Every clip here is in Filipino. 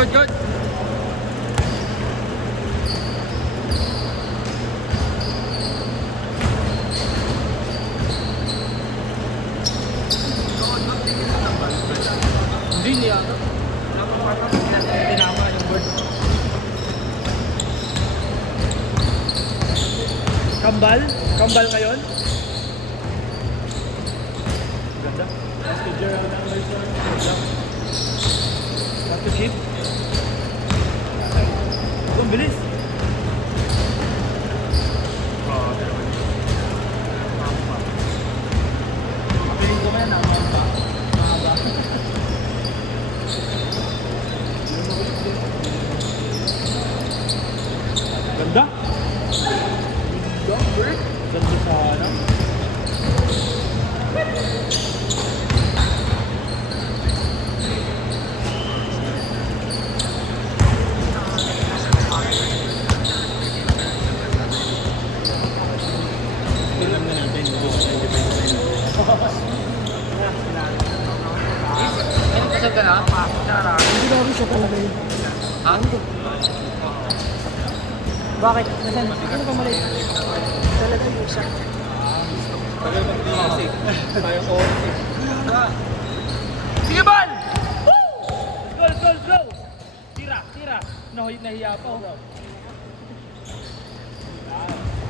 Good, good. Hindi niya. Tinama yung bird. Kambal? Kambal ngayon? Ganda. Last to Gerald Anderson. Ganda. Last to Chip. Ito, ang bilis. Piling ko na yan, mahaba. Ganda. Ganda sa ano. Alam na natin, ano kasal ka na? Hindi bago siya talaga yun. Ha? Bakit? Nasaan? Ano pa mali? Talaga yung isa. Tagal mag-dinas eh. Tayo ko. Sige, Bal! Woo! Let's go, let's go, let's go! Tira, tira. Nahiya pa oh.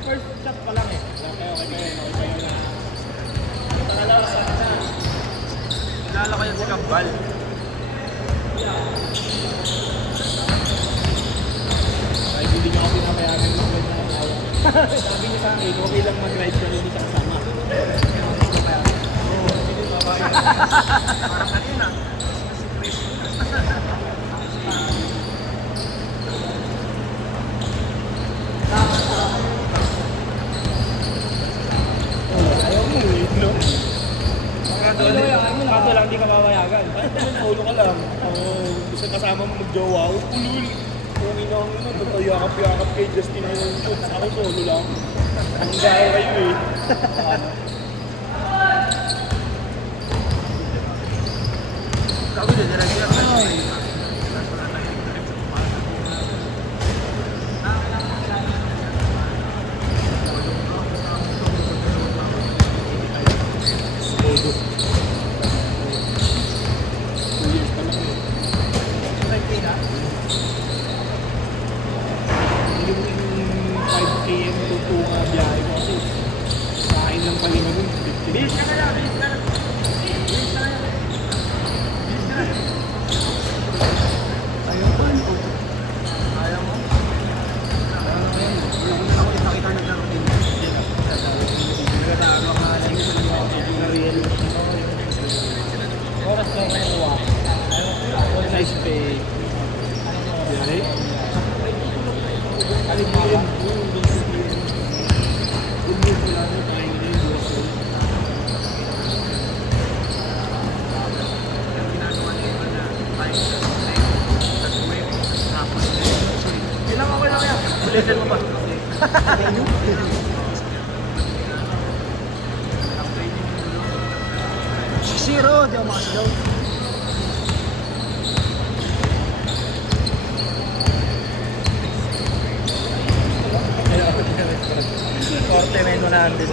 First shot pa lang eh. Okay na. Nalala ko yan si Kambal. Ay, hindi niya ako pinapayagan ng ride na asawa. Sabi niya sa akin, okay lang mag-ride pero hindi siya kasama. Parang kanina. Ayaw mo eh, no? Kaso lang di ka papayagan. Ay, solo ka lang. Gusto kasama mo mag-jowa, ulul. Kung inang nagkayakap-yakap kay Justin Jones, ako solo lang. Ang gaya kayo eh. Sabi din, direct. Yung 5 km to 2 biyahe ko kasi kain lang pala mag-un. Bilis ka na lang, bilis ka na. Bilis ka na. Bilis ka na. Ayaw pa. Ayaw mo? Ako nakita na lang din. Nagkataano ka lang yung real. Oras lang ang nakuha. Nice pay. Biyahe? Alin mo yun? Ilang ako lang yan. Ulitin mo pa. Zero, di ako makasigaw. Korte may 100.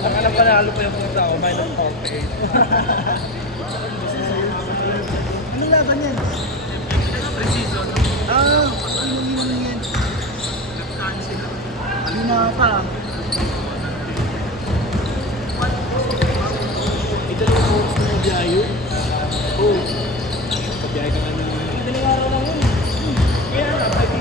Ang alam pa nalo pa yung mga tao, minus 48. Anong laban yan? Precision. Inom yan. Alina pa. Ito lang ako gusto ng biyahe. Oo. Pabiyahe ka nga ng... Dalawang araw lang yun. Kaya nga, pwede.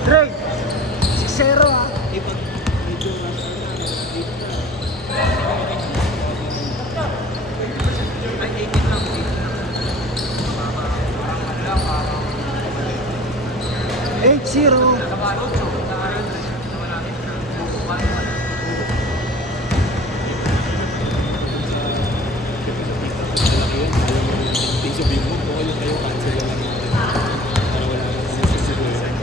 Dre! 6-0 ha. Eh, pag medyo dito na. 8-0. Malaki yun. Piso bimbo. Okay lang kayo. Cancel lang natin. Para wala na kami sa situation.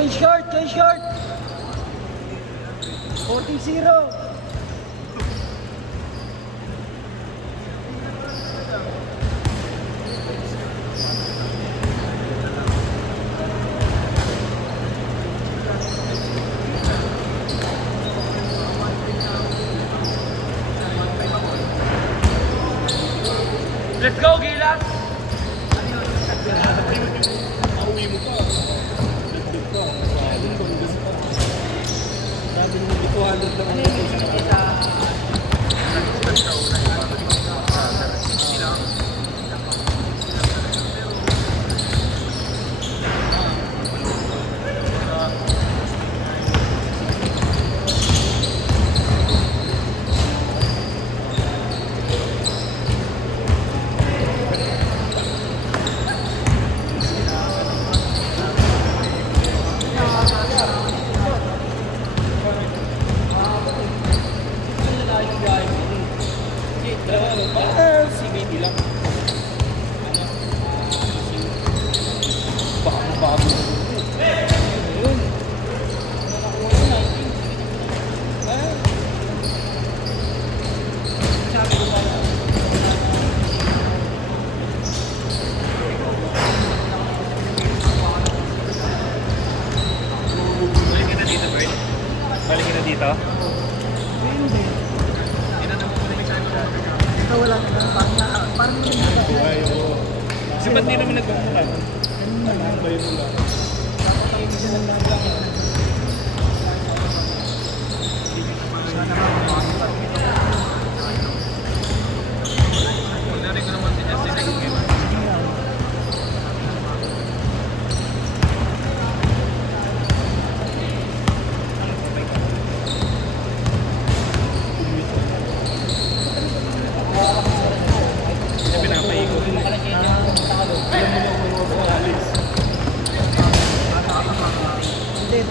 Change short, change short. 40-0. Let's go, Gilas! Pauwi mo pa. Dagdag pa. Sabi ko, gusto pa. Sabi mo, 200 lang ang CBD lang. Bago. Balikin na dito, Bert. Balikin na dito. Hindi. Ikaw wala ka parang hindi na Buhay o. Kasi ba't di naman nagmamukha? Tambay mo lang. Narinig ko naman si Justin Nagumit. Pinapaikot. Hindi.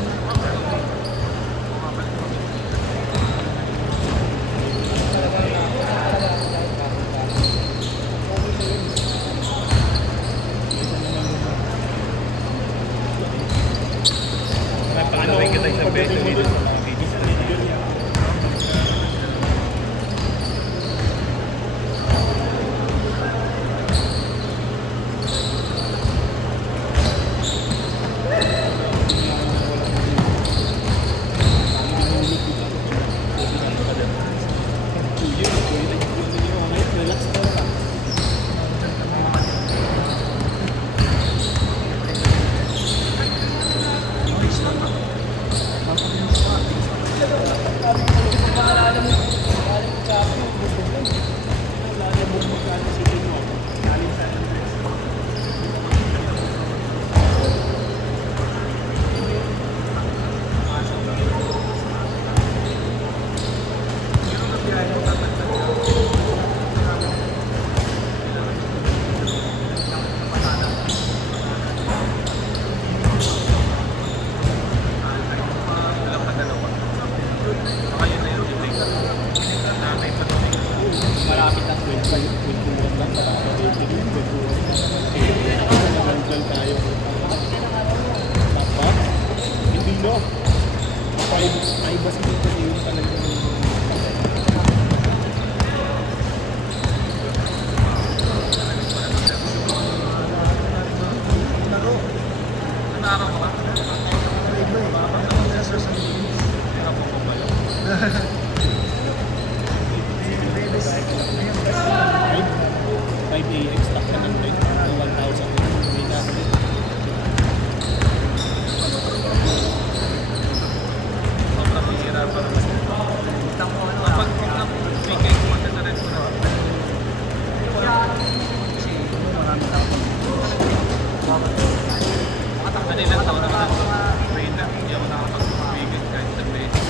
Paano rin kita isang beso dito sa mga bilis? Relax ka lang. Malapit ang 21 lang para nag-rental tayo. Dapat? Hindi no. Privacy dito yun talaga. Five AX stock na ng 1,000. May natin. Sobrang bihira pa naman. Kapag weekend ko sa restaurant. Ano ilang taon naman ako? Wait lang, hindi ako nakapag-weekend kahit sa beses.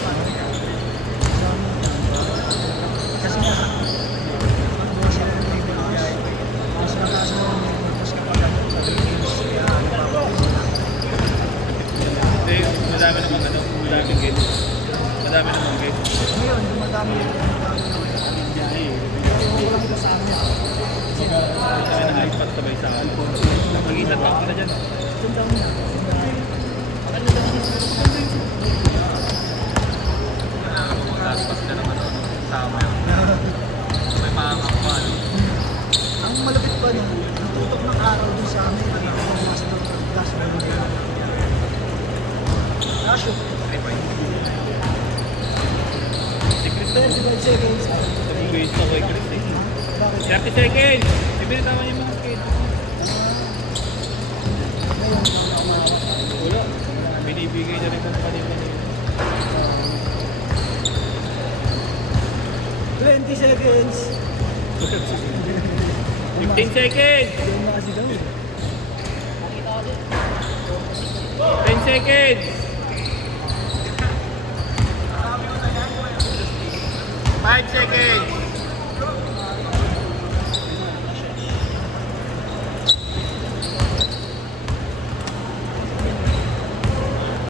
Kasi nga, doon siya ng bibigay. Mas mataas mo ang mas kapag ano, sa Philippines. Kaya, Hindi, madami naman ano, madaming gate. Madami naman gate. ngayon, madami Biyahe. walang kasama. Madami na iPad sabay sa akin. Mag-isa taon ka na dyan. Itong taon na. Maganda Kailangan mo maglaspas ka naman ano, tama yun. May makakapal. Ang malapit pa nun, natutok ng araw dun sa amin, ano, ang master class na yun. Asyo. 35 seconds. Sabi ko ito kay Chris eh. Bakit? 30 seconds! Bibili tama yung mga skate. Ngayon, ako mahawak. Wala. Binibigay na rin kung kanina na yun. 20 seconds. 15 seconds! Diyan na kasi daw eh. 10 seconds! 5 seconds!